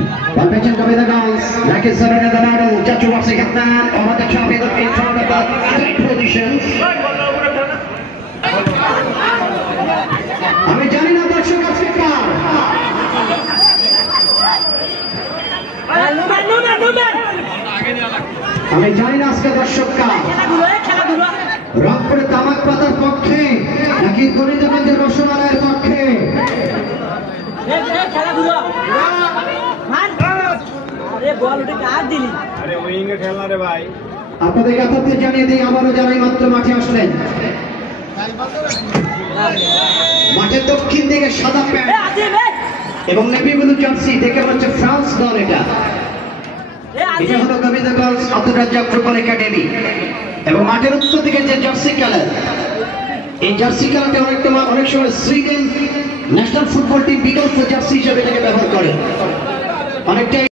Attention to the goals. Like it's surrender the battle. Just to watch the captain. Over the top in front of the tight positions. আমি জানি না দর্শক আজকে কার আমি জানি না আজকে দর্শক কার রংপুরে তামাক পাতার পক্ষে নাকি গণিতগঞ্জের রসনালয়ের পক্ষে আপনাদের কাছে জানিয়ে দিই আবারও যারা মাত্র মাঠে আসলেন মাঠের দক্ষিণ দিকে সাদা প্যান্ট এবং নেভি ব্লু জার্সি দেখে হচ্ছে ফ্রান্স দল এটা হলো গোবিন্দগঞ্জ আব্দুর রাজ্জাক ফুটবল একাডেমি এবং মাঠের উত্তর দিকে যে জার্সি কালার এই জার্সি কালারটা অনেক সময় সুইডেন ন্যাশনাল ফুটবল টিম বিকল্প জার্সি হিসেবে এটাকে ব্যবহার করে অনেকটাই